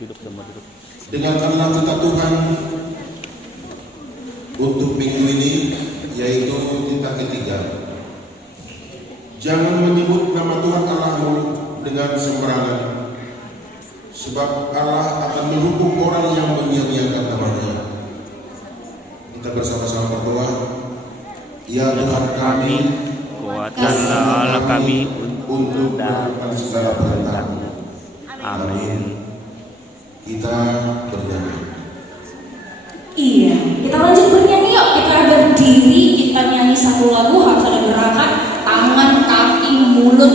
Dengarkanlah kita Tuhan untuk minggu ini, yaitu tinta ketiga. Jangan menyebut nama Tuhan Allahmu dengan sembarangan, sebab Allah akan menghukum orang yang menyia-nyiakan namanya. Kita bersama-sama berdoa. Ya Tuhan kami, kuatkanlah Allah kami untuk melakukan segala perintah-Mu. Amin. Kita bernyanyi. Iya, kita lanjut bernyanyi yuk. Kita berdiri, kita nyanyi satu lagu, harus ada gerakan tangan, kaki, mulut,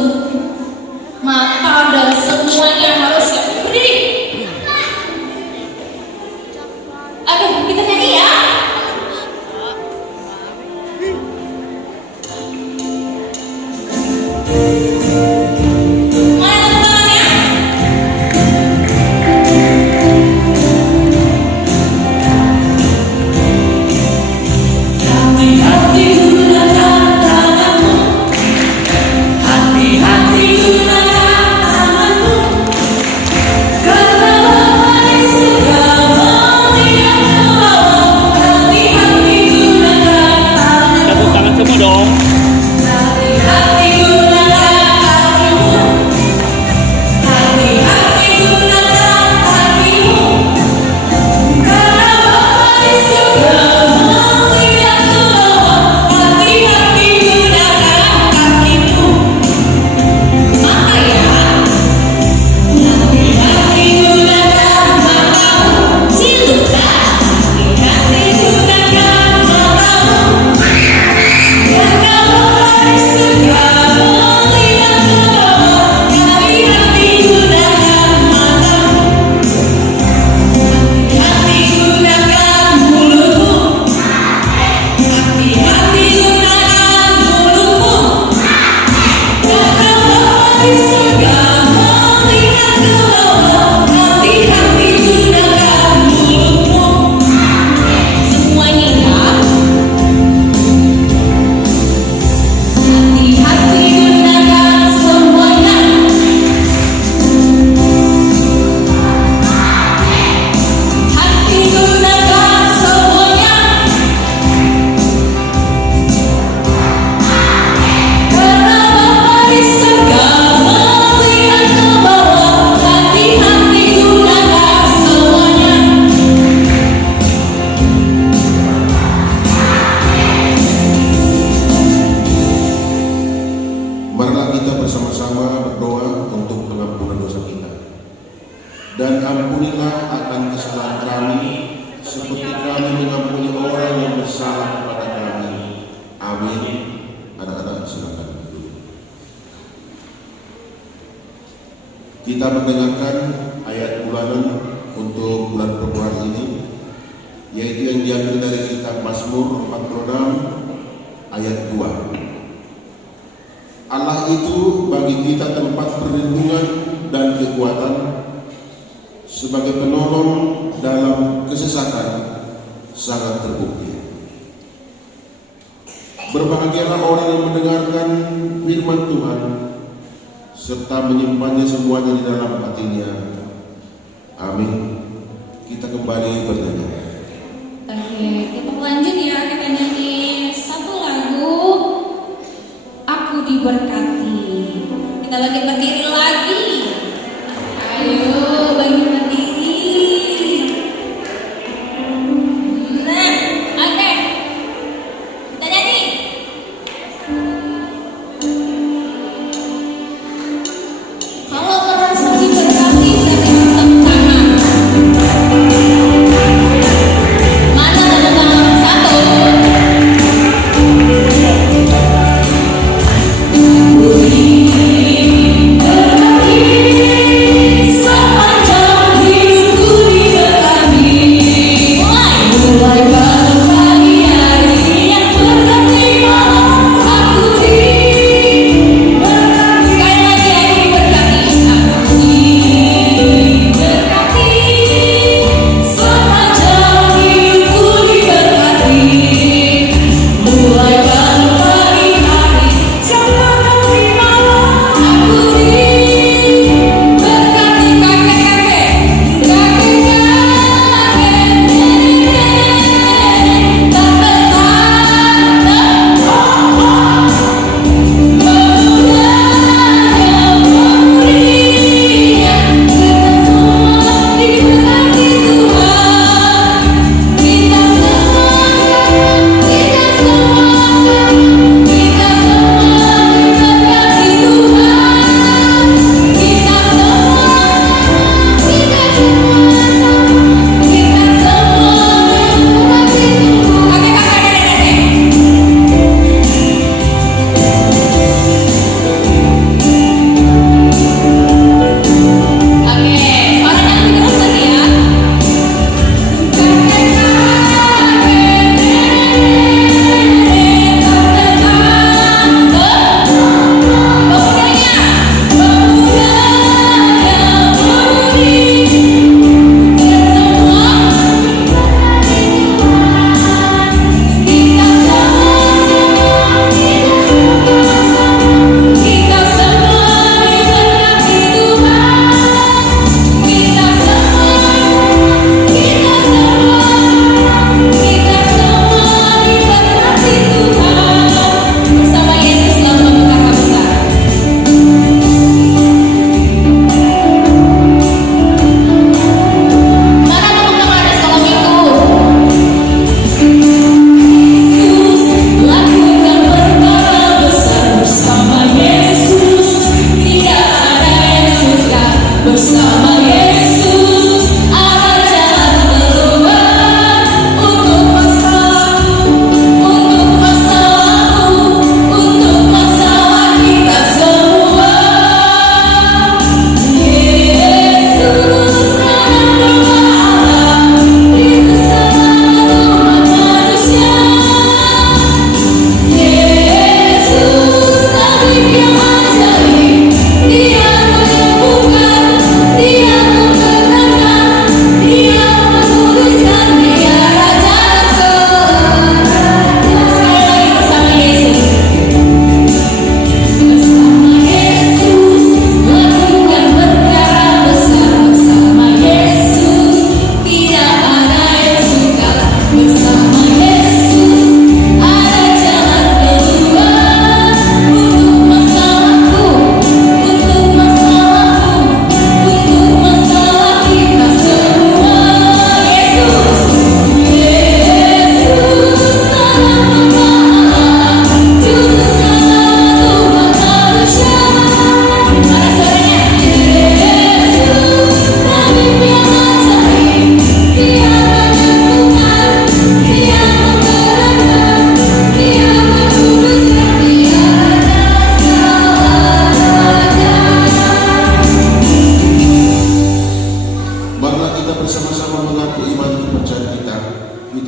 mata, dan semuanya harus ya. Berdiri. Aduh, kita nyanyi ya. Dan ampunilah akan kesalahan kami, seperti kami mengampuni orang yang bersalah kepada kami. Amin. Anak-anak silakan duduk. Kita mendengarkan ayat bulanan untuk bulan Februari ini, yaitu yang diambil dari kitab Mazmur 46 ayat 2. Allah itu bagi kita tempat perlindungan dan kekuatan, sebagai penolong dalam kesesatan sangat terbukti. Berbahagialah orang yang mendengarkan firman Tuhan serta menyimpannya semuanya di dalam hatinya. Amin. Kita kembali bernyanyi. Oke, kita lanjut ya. Kita nyanyi satu lagu, Aku Diberkati. Kita lagi berdiri lagi. Ayo bagi berdiri. Nah, oke. Kita nyanyi. Kalau merasa diberkati, berarti tepuk tangan. Mana tepuk tangan? Satu. Aku diberkati.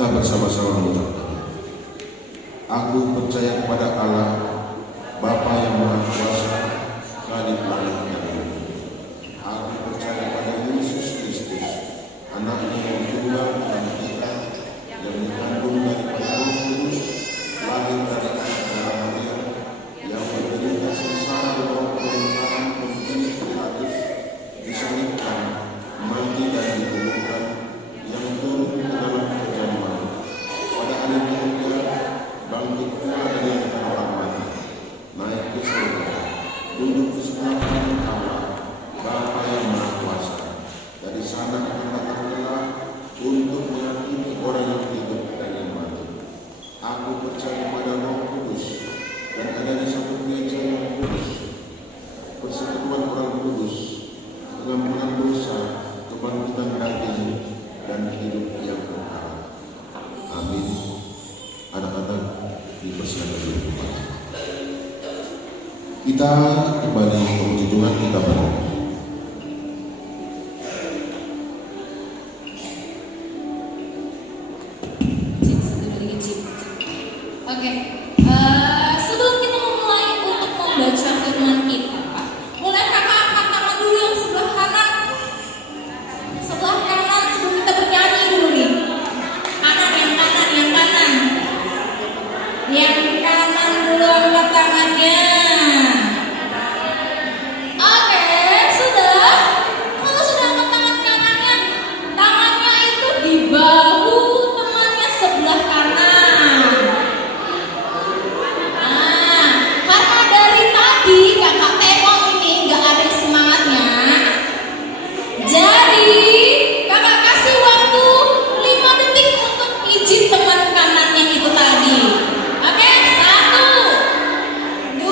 Marilah bersama-sama mengucapkan. Aku percaya kepada Allah, Bapa yang Maha Kuasa, Khalik langit dan bumi. Aku percaya pada Yesus Kristus, Anaknya yang tunggal dan kita, yang dikandung daripada Roh Kudus, lahir dari darah Maria, yang menderita sengsara di bawah pemerintahan Pontius Pilatus, disalibkan, mati dan dikuburkan, yang turun ke dalam kejaman. Pada hari ketiga bangkit pula dari antara orang mati, naik ke surga, duduk di sebelah kanan Allah, Bapa yang Maha Kuasa. Dari sana akan datang kelak untuk menghakimi orang yang hidup dan yang mati. Aku percaya pada Roh Kudus dan adanya satu gereja yang kudus, persekutuan orang kudus, pengampunan dosa, kebangkitan daging, dan hidup yang kekal. Amin. Anak-anak dipersilakan duduk kembali. Kita kembali memuji Tuhan, kita berdoa. Oke, sebelum kita memulai untuk membaca firman kita, boleh kakak angkat tangan dulu yang sebelah kanan. Sebelah kanan sebelum kita bernyanyi dulu nih. Kanan, yang kanan, yang kanan. Yang kanan dulu angkat tangannya. Oke, sudah. Kalau sudah angkat tangan kanannya, tangannya itu di bahu temannya sebelah kanan. Karena dari tadi kakak tengok ini nggak ada semangatnya, jadi kakak kasih waktu 5 detik untuk izin teman kanannya itu tadi. Oke, 1, 2,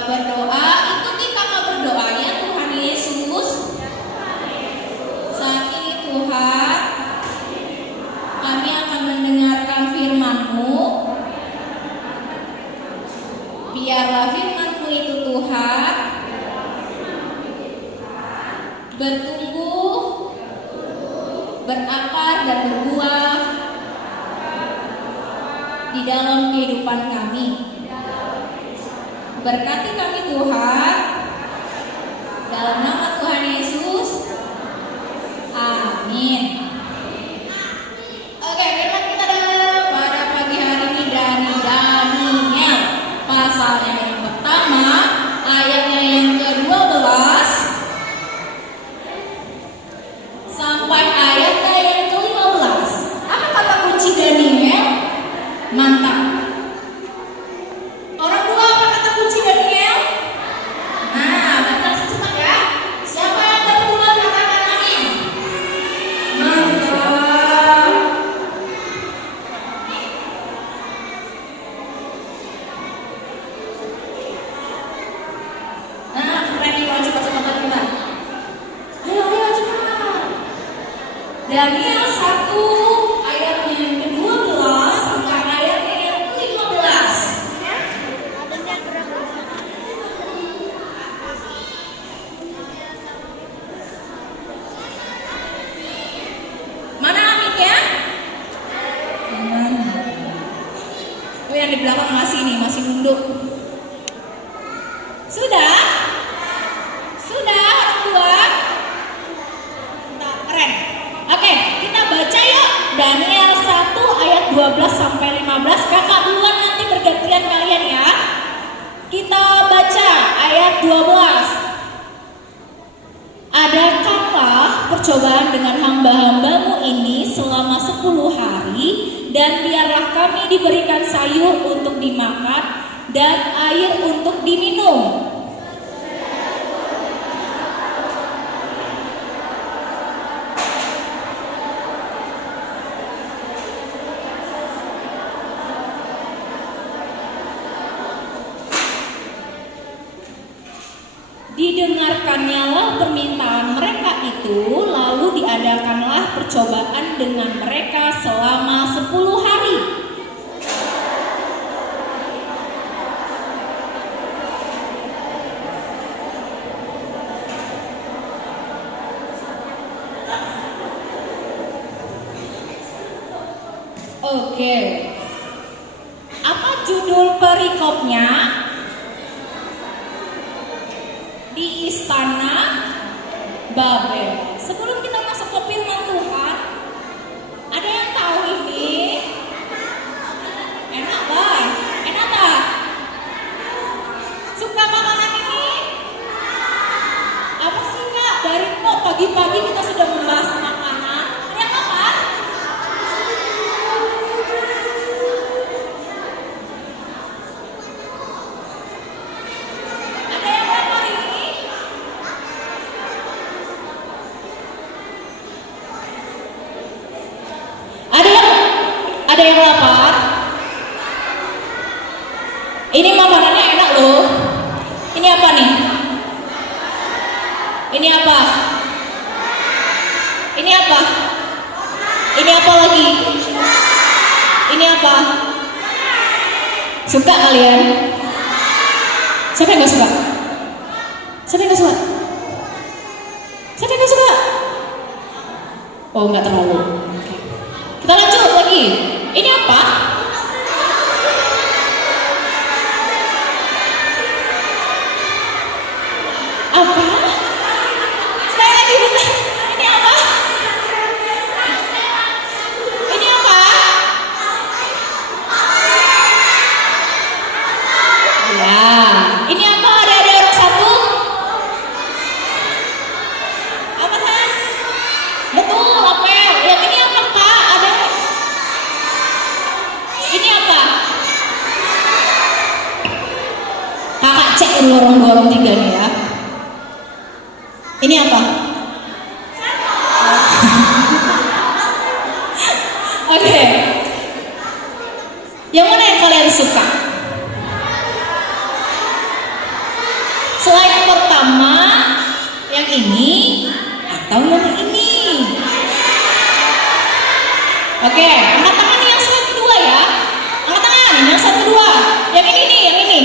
Kita berdoa, ikuti kakak berdoa ya. Tuhan Yesus, saat ini Tuhan, kami akan mendengarkan firman-Mu. Biarlah firman-Mu itu Tuhan bertumbuh, berakar dan berbuah di dalam kehidupan kami. Berkati kami Tuhan, dalam nama Tuhan Yesus. Amin. Oke, firman kita pada pagi hari ini dari Daniel, pasalnya yang pertama, ayatnya yang ke-12 sampai ayatnya yang ke-15. Apa kata kunci Daniel? Mantap. Orang tua, apa kata kunci Daniel? Nah, mantap, cepat ya. Siapa yang keduluan katakan amin? Mantap. Nah, keren nih kalau cepat-cepat kita. Ayo cepat. Daniel 1 ayatnya yang ke-12 sampai ayatnya yang ke-15. Mana amiknya? Aman. Oh, yang di belakang masih nunduk. Sudah? Sudah orang tua? Keren. Oke, kita baca yuk Daniel 1 ayat 12 sampai 15. Kakak duluan, nanti bergantian kalian ya. Kita baca ayat 12. Adakanlah percobaan dengan hamba-hambamu ini selama 10 hari, dan biarlah kami diberikan sayur untuk dimakan dan air untuk diminum. Didengarkannyalah permintaan mereka itu, lalu diadakanlah percobaan dengan mereka selama 10 hari. Oke. Apa judul perikopnya? Di istana Babel. Sebelum kita masuk ke firman Tuhan, ada yang tahu ini? Enak bah? Enak tak? Suka makanan ini? Apa sih Kak? Dari kok pagi-pagi kita sudah membahas makanan? Ada yang apa? Ada yang lapar ini? Ada yang lapar? Ini makanannya enak loh. Ini apa nih? Ini apa? Ini apa? Ini apa lagi? Ini apa? Suka kalian? Siapa yang gak suka? Siapa yang gak suka? Siapa yang gak suka? Oh, gak terlalu. Oke. Kita lanjut lagi. Ini apa? Apa? Sekali lagi bentar. Ini apa? Ini apa? Ya, ini apa? Ada orang satu? Apa sayang? Betul, apel. Yang ini apa Kak? Ada? Ini apa? Kakak cek dorong-dorong tiga nih ya. Ini apa? Oke. Yang mana yang kalian suka? Slide pertama yang ini atau yang ini? Oke, angkat tangan nih yang slide kedua ya. Angkat tangan yang slide kedua. Yang ini nih, yang ini.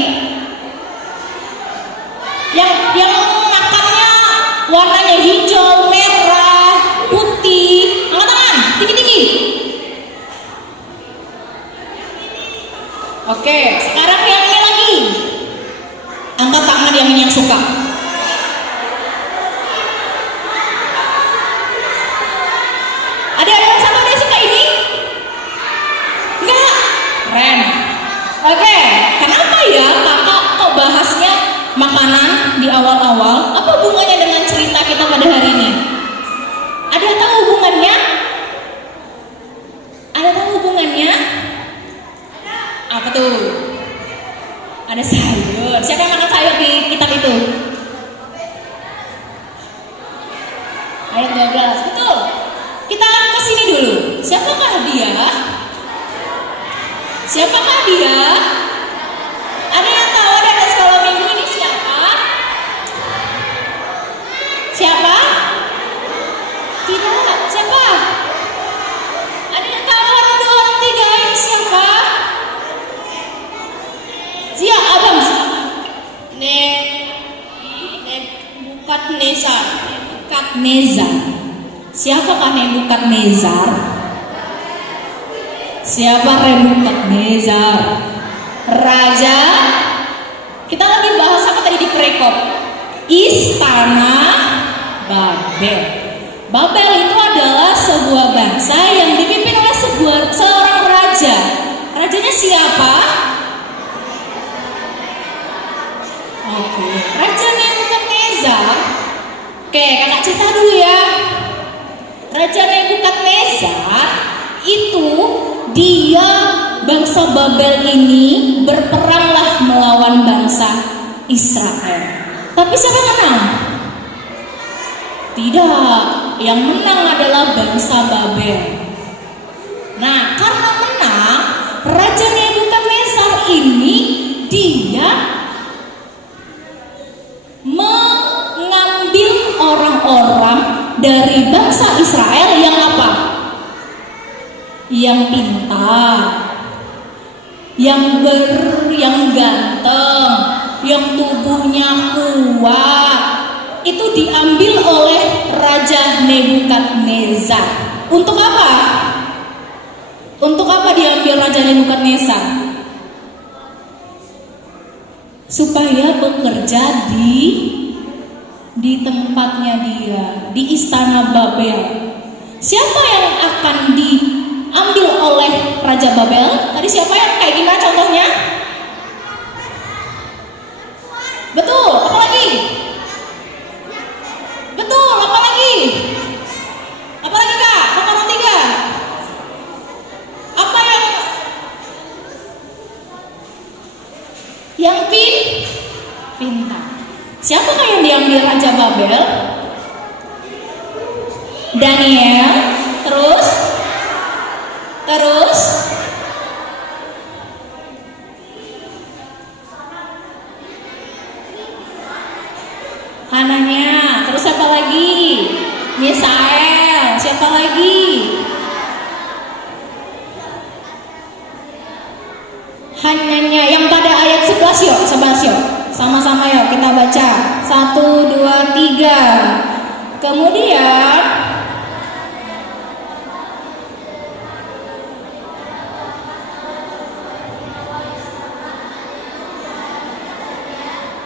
Yang ngakaknya warnanya hijau, merah, putih. Angkat tangan, tinggi-tinggi. Oke, sekarang yang ini lagi. Angkat tangan yang ini yang suka. Ada yang satu ada yang suka ini? Enggak? Keren. Oke, kenapa ya kakak kok bahasnya makanan di awal-awal? Apa hubungannya dengan cerita kita pada hari ini? Ada yang tahu hubungannya? Ada tahu hubungannya? Apa tuh? Ada sayur. Siapa yang makan sayur di kitab itu? Ayat 12. Betul. Kita akan ke sini dulu. Siapakah dia? Siapakah dia? Ada yang tahu ada sekolah minggu ini siapa? Siapa? Tidak. Siapa? Ada yang tahu orang dua orang tiga ini siapa? Zia Adams. Nebukadnezar. Siapakah Nebukadnezar? Siapa Nebukadnezar? Raja. Kita lagi bahas apa tadi di prekop? Istana Babel. Babel itu adalah sebuah bangsa yang dipimpin oleh seorang raja. Rajanya siapa? Oke, Raja Nebukadnezar. Oke, kakak cerita dulu ya. Raja Nebukadnezar itu dia bangsa Babel ini berperanglah melawan bangsa Israel. Tapi siapa yang menang? Tidak, yang menang adalah bangsa Babel. Nah, karena menang, Raja Nebukadnezar ini dia mengambil orang-orang dari bangsa Israel yang apa? Yang pintar, yang ganteng, yang tubuhnya kuat, itu diambil oleh Raja Nebukadnezar. Untuk apa? Untuk apa diambil Raja Nebukadnezar? Supaya bekerja di tempatnya dia, di istana Babel. Siapa yang akan diambil oleh Raja Babel? Tadi siapa yang kayak gimana contohnya? Betul, apa lagi? Betul, apa lagi? Apa lagi kak? Nomor 3. Apa yang pintar? Siapakah yang diambil Raja Babel? Daniel. Terus Hananya. Terus siapa lagi? Yesael. Siapa lagi? Hananya. Yang pada ayat 11 yuk. Sama-sama yuk kita baca. 1, 2, 3. Kemudian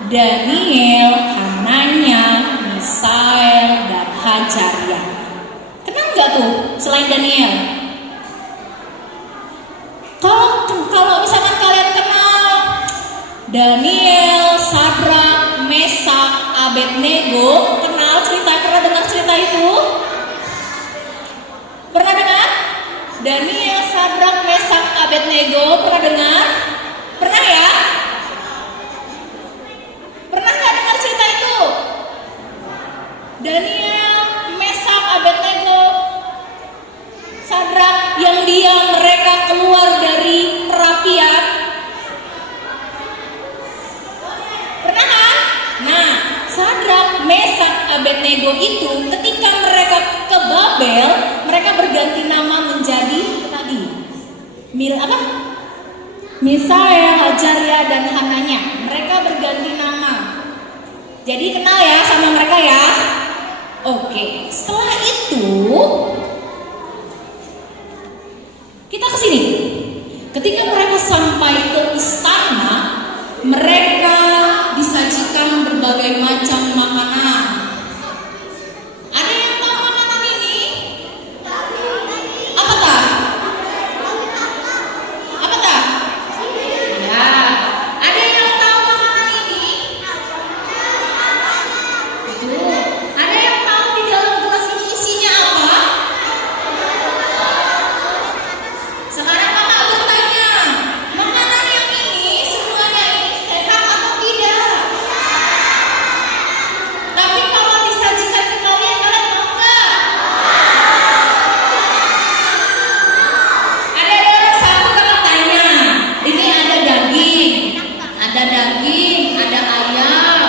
Daniel, Hananya, Misael, dan Hajaria. Kenal nggak tuh selain Daniel? Kalau misalkan kalian kenal Daniel, Sadrak, Mesak, Abednego, pernah dengar cerita itu? Pernah dengar? Daniel, Sadrak, Mesak, Abednego, pernah dengar? Pernah ya? Pernah nggak dengar cerita itu? Daniel, Mesak, Abednego, Sadrak yang mereka keluar dari perapian. Pernah kan? Nah, Abednego itu ketika mereka ke Babel, mereka berganti nama menjadi tadi Misael, Azaria, dan Hananya. Mereka berganti nama. Jadi kenal ya sama mereka ya. Oke, setelah itu kita ke sini. Ketika mereka sampai ke istana, mereka disajikan berbagai macam makanan. Ada yang tahu makanan ini? Apa tah? Apa tah? Ya, ada yang tahu makanan ini? Betul. Ada yang tahu di dalam gelas ini isinya apa? Sekarang kakak bertanya, makanan yang ini semuanya ini sehat atau tidak? Tapi kalau disajikan ke kalian, kalian mau nggak? Ada orang satu kakak tanya, ini ada daging, ada ayam,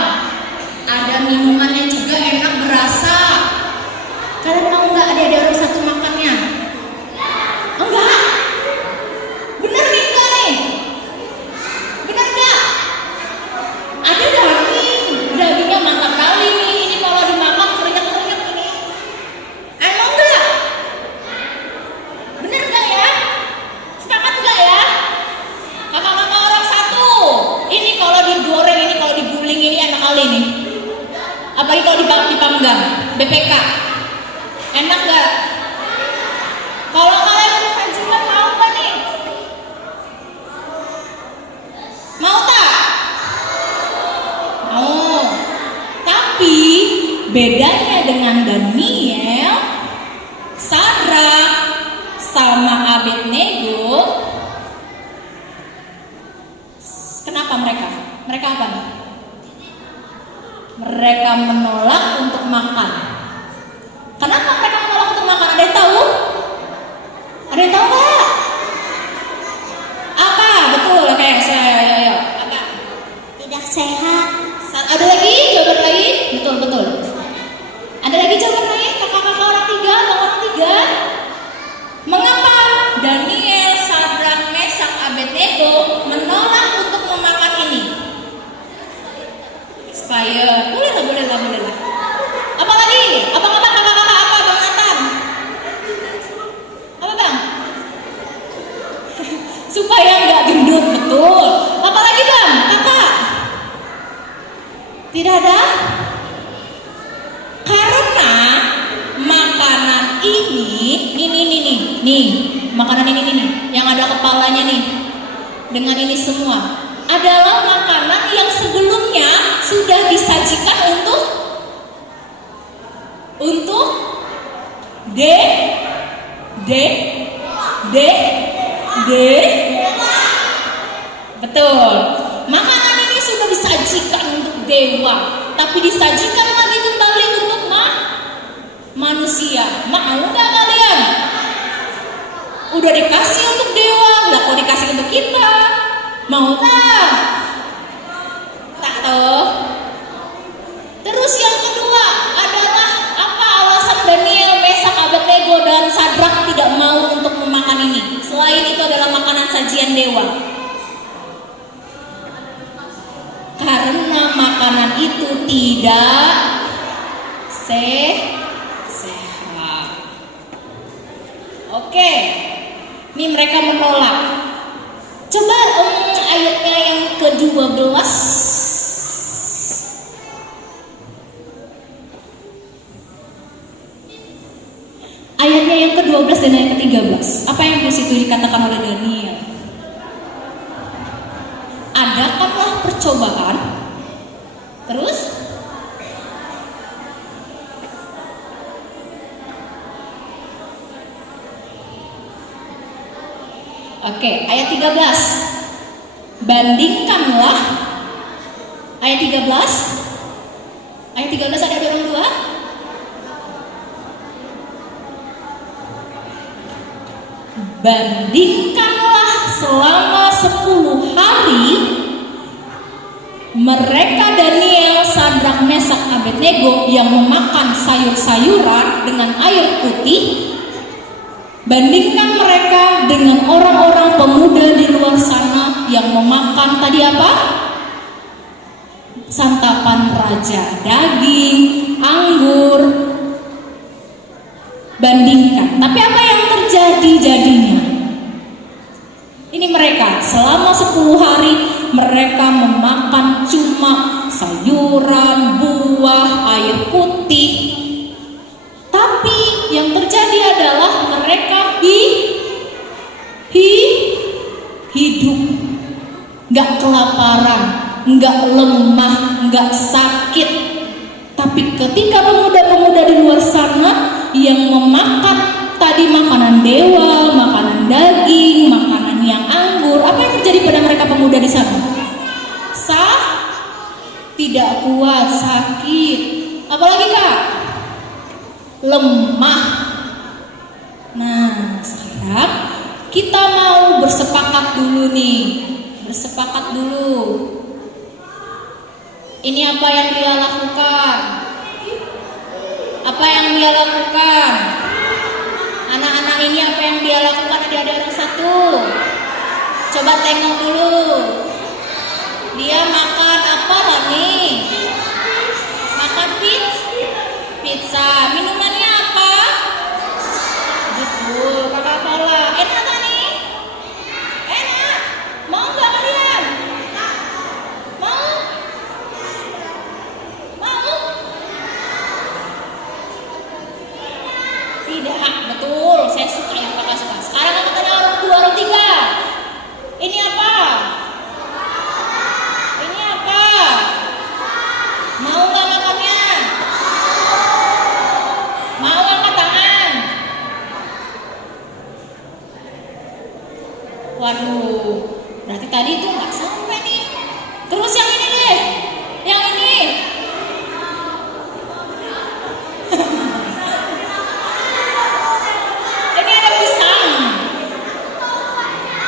ada minumannya juga enak berasa. Kalian mau nggak ada orang satu makannya? Enggak. Bener nih enggak nih? Bener enggak? Ada dagingnya mantap kali nih. Ini kalau dimakan keringat-keringat ini. Emang enggak? Bener enggak ya? Sepakat enggak ya? Kakak-kakak orang satu. Ini kalau digoreng, ini kalau diguling ini enak kali nih. Apalagi kalau dipanggang, BPK. Enak enggak? Kalau kalian udah sajikan mau nggak nih? Mau tak? Mau. Tapi bedanya dengan Daniel, Sadrak, sama Abednego, kenapa mereka? Mereka apa nih? Mereka menolak untuk makan. Kenapa mereka menolak untuk makan? Ada yang tahu? Ada yang tahu nggak? Apa? Betul, oke, ayo. Apa? Tidak sehat. Ada lagi jawaban lain? Betul. Ada lagi jawaban lain? Kakak-kakak orang tiga, abang orang tiga. Mengapa Daniel, Sadrak, Mesak, Abednego menolak untuk memakan ini? Supaya boleh lah. Apa lagi? Abang-abang, kakak-kakak apa? Bang Nathan? Apa bang? Supaya nggak gendut, betul. Apalagi bang, kakak? Tidak ada? Karena makanan ini, makanan ini nih, yang ada kepalanya nih, dengan ini semua adalah makanan yang sebelumnya sudah disajikan untuk betul. Makanan ini sudah disajikan untuk dewa, tapi disajikan lagi kembali untuk manusia. Mau nggak kalian? Udah dikasih untuk dewa, nggak kok dikasih untuk kita? Mau nggak? Tak tahu. Terus yang kedua adalah apa alasan Daniel, Mesak, Abednego, dan Sadrak tidak mau untuk memakan ini? Selain itu adalah makanan sajian dewa. Karena makanan itu tidak sehat. Oke, ini mereka menolak. Coba ayatnya yang ke-12. Ayatnya yang ke-12 dan yang ke-13. Apa yang di situ dikatakan oleh Daniel? Adakanlah percobaan. Terus oke, ayat 13. Bandingkanlah ayat 13. Ayat 13 ada orang dua. Bandingkanlah selama 10 hari mereka Daniel, Sadrak, Sadrak, Mesak, Abednego yang memakan sayur-sayuran dengan air putih, bandingkan mereka dengan orang-orang pemuda di luar sana yang memakan tadi apa? Santapan raja, daging, anggur. Bandingkan. Tapi apa yang terjadi jadinya? Ini mereka selama 10 hari mereka memakan cuma sayuran, buah, air putih. Tapi yang terjadi adalah mereka hidup, nggak kelaparan, nggak lemah, nggak sakit. Tapi ketika pemuda-pemuda di luar sana yang memakan tadi makanan dewa, makanan daging, makanan yang anggur, apa yang terjadi pada mereka pemuda di sana? Tidak kuat, sakit, apalagi Kak? Lemah. Nah, sekarang kita mau bersepakat dulu nih. Bersepakat dulu. Ini apa yang dia lakukan? Apa yang dia lakukan? Anak-anak ini apa yang dia lakukan? Adik-adik orang satu. Coba tengok dulu. Dia makan apa lah nih? Makan pizza. Minumannya apa? Betul, Coca-Cola. Enak kan nih? Enak. Mau nggak kalian? Mau? Mau? Tidak, betul. Saya suka yang kakak suka. Sekarang kakak tanya orang 2, orang 3. Ini apa? Ini apa? Mau nggak makannya? Mau angkat tangan? Waduh, berarti tadi itu nggak sampai nih. Terus yang ini deh, yang ini. Ini ada pisang,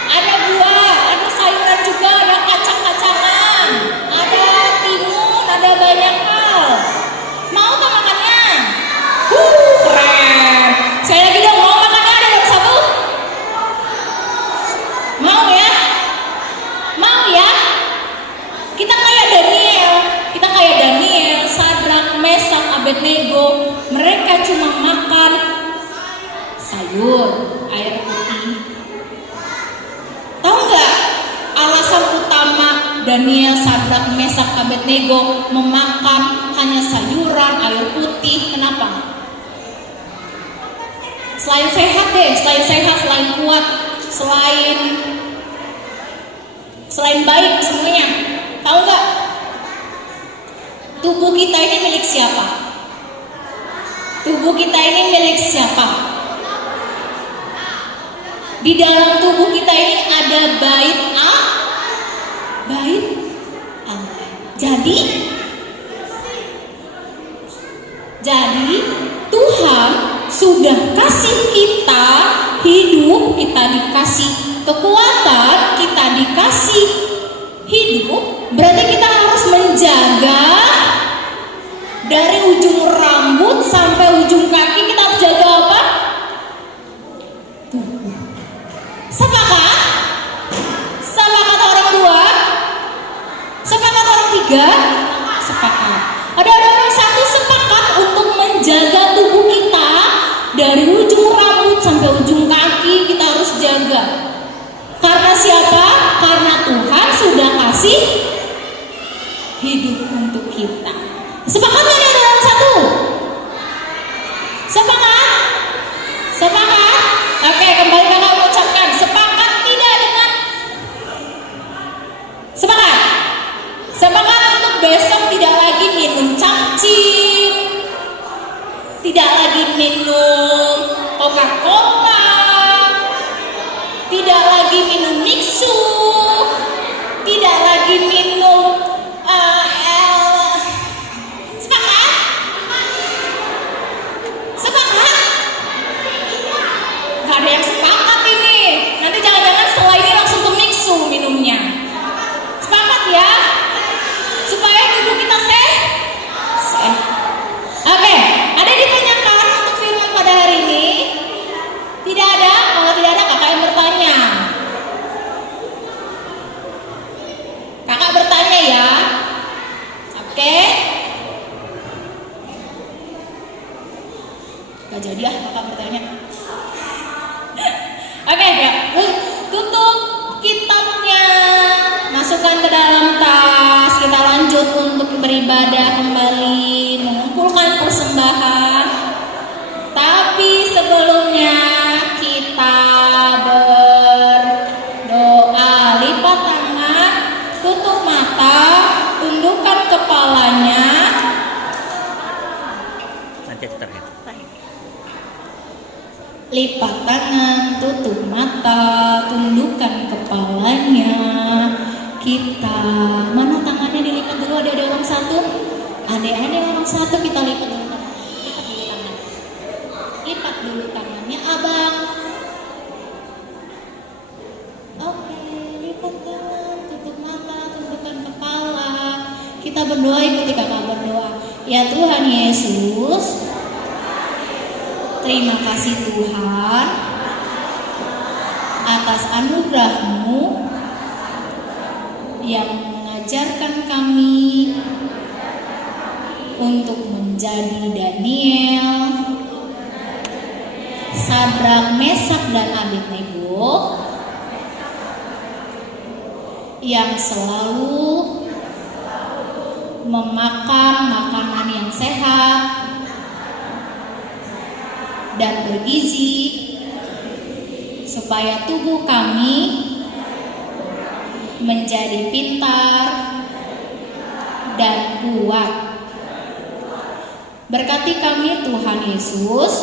ada buah, ada sayuran juga, ada kacang-kacangan, ada timun, ada banyak hal. Mau tak makannya? Keren. Saya lagi dong, mau makannya ada yang satu? Mau ya? Mau ya? Kita kayak Daniel, Sadrak, Mesak, Abednego. Mereka cuma makan sayur, air putih. Tahu nggak alasan utama Daniel, Sadrak, Mesak, Abednego memakan hanya sayuran, air putih? Kenapa? Selain sehat deh, selain kuat, selain baik semuanya. Tahu nggak? Tubuh kita ini milik siapa? Tubuh kita ini milik siapa? Di dalam tubuh kita ini ada bait Allah. Jadi Tuhan sudah kasih kita hidup, kita dikasih kekuatan, kita dikasih hidup. Berarti kita harus menjaga dari ujung rambut sampai ujung kaki. Kita harus jaga apa? Tubuh. Sepakat? Sepakat orang 2? Sepakat orang 3? Sepakat. Ada orang 1 sepakat untuk menjaga tubuh kita dari ujung rambut sampai ujung kaki. Kita harus jaga. Karena siapa? Karena Tuhan sudah kasih hidup untuk kita. Sepakat nggak ada orang 1? Sepakat? Sepakat? Oke, kembali kakak mengucapkan sepakat tidak dengan sepakat? Sepakat untuk besok tidak lagi minum capcin, tidak lagi minum Coca-Cola, tidak lagi minum mixu, tidak lagi minum sepakat? jadi kakak bertanya. Oke, ya, tutup kitabnya, masukkan ke dalam tas. Kita lanjut untuk beribadah kembali, mengumpulkan persembahan. Tapi sebelumnya kita berdoa, lipat tangan, tutup mata, tundukkan kepalanya. Nanti terakhir. Lipat tangan, tutup mata, tundukkan kepalanya. Kita, mana tangannya dilipat dulu, ada orang satu? Ada orang satu, kita lipat dulu tangan. Lipat dulu tangan. Lipat dulu tangannya, abang. Oke, lipat tangan, tutup mata, tundukkan kepala. Kita berdoa, ikuti kakak berdoa. Ya Tuhan Yesus, terima kasih Tuhan atas anugerah-Mu yang mengajarkan kami untuk menjadi Daniel, Sadrak, Mesak, dan Abednego yang selalu memakan makanan yang sehat dan bergizi supaya tubuh kami menjadi pintar dan kuat. Berkati kami Tuhan Yesus,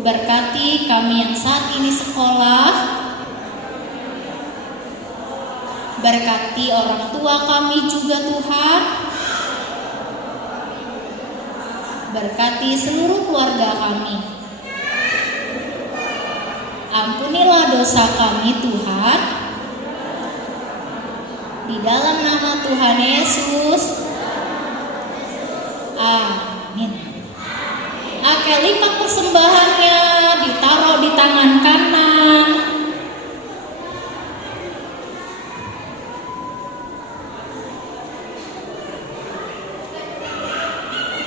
berkati kami yang saat ini sekolah, berkati orang tua kami juga Tuhan, berkati seluruh keluarga kami. Ampunilah dosa kami Tuhan, di dalam nama Tuhan Yesus. Amin. Oke, lipat persembahannya, ditaruh di tangan kanan.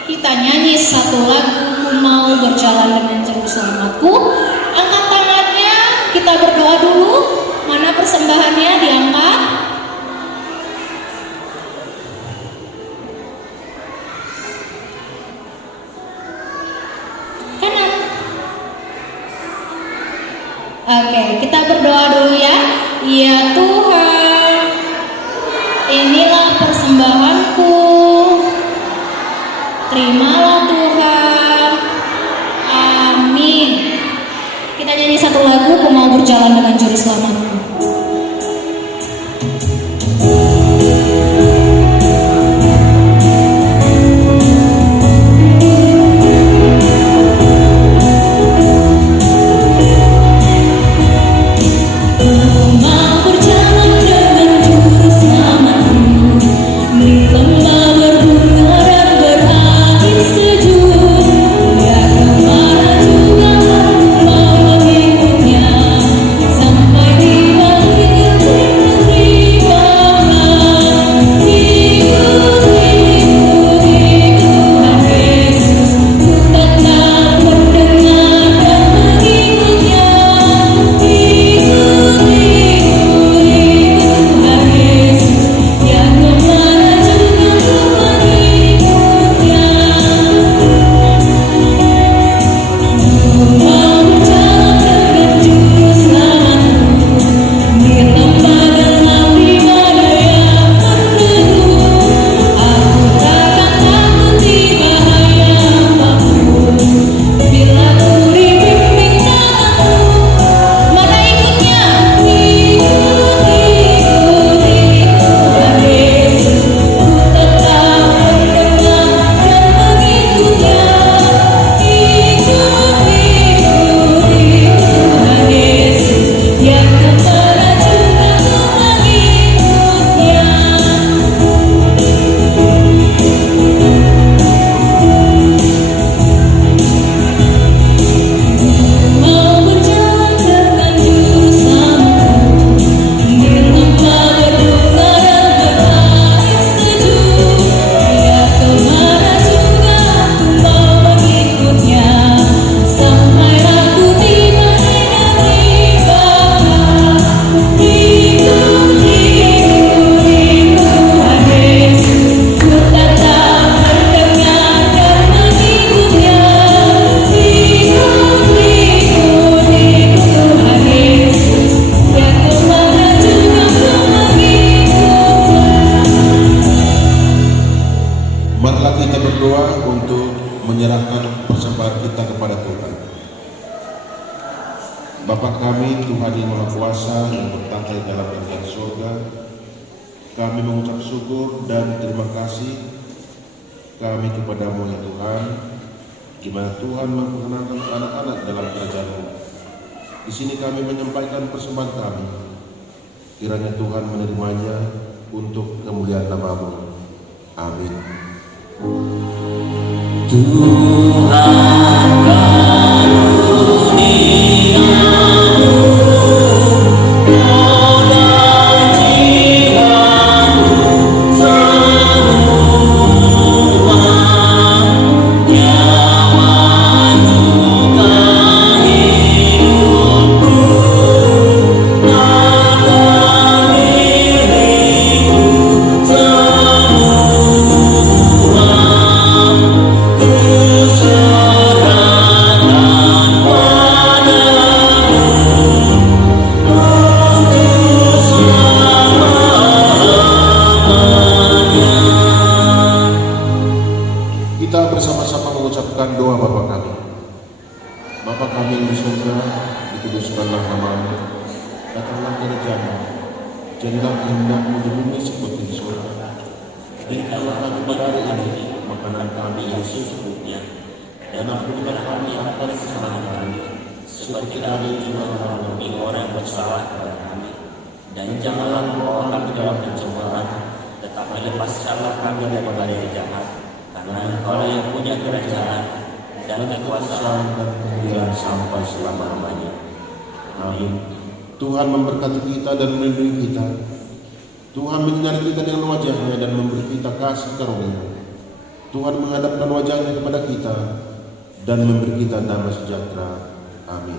Kita nyanyi satu lagu, Ku Mau Berjalan Dengan Juru Selamatku. Angkat tangannya, kita berdoa dulu. Mana persembahannya, diangkat. Kanan. Oke, kita berdoa dulu ya. Ya Tuhan, inilah persembahanku. Terimalah Tuhan. Amin. Kita nyanyi satu lagu, Ku Mau Berjalan Dengan Juru Selamatku. Ku mau berjalan dengan Juru Selamatku, berdoa untuk menyerahkan persembahan kita kepada Tuhan. Bapa kami, Tuhan yang Maha Kuasa yang bertata di dalam kerajaan surga, kami mengucap syukur dan terima kasih kami kepadamu ya Tuhan, di mana Tuhan memperkenankan anak-anak dalam kerajaan-Mu. Di sini kami menyampaikan persembahan kami. Kiranya Tuhan menerimanya untuk kemuliaan nama-Mu. Amin. Tuhan karuniamu, tolong jiwaku semua, nyawaku hidupku, atau diriku semua, ku serahkan padamu untuk selama-lamanya. Kita bersama-sama mengucapkan doa Bapa kami. Bapa kami yang di surga, dikuduskanlah nama-Mu, datanglah kerajaan-Mu, jadilah kehendak-Mu di bumi seperti di surga. Berikanlah kami pada hari ini makanan kami yang secukupnya, dan ampunilah kami akan kesalahan kami, seperti kami juga mengampuni orang yang bersalah kepada kami. Dan janganlah membawa kami dalam pencobaan, tetapi lepaskanlah kami daripada yang jahat. Karena Engkau yang punya kerajaan dan kekuasaan dan kemuliaan sampai selama-lamanya. Amin. Tuhan memberkati kita dan melindungi kita. Tuhan menyinari kita dengan wajah-Nya dan memberi kita kasih karunia. Tuhan menghadapkan wajah-Nya kepada kita dan memberi kita damai sejahtera. Amin.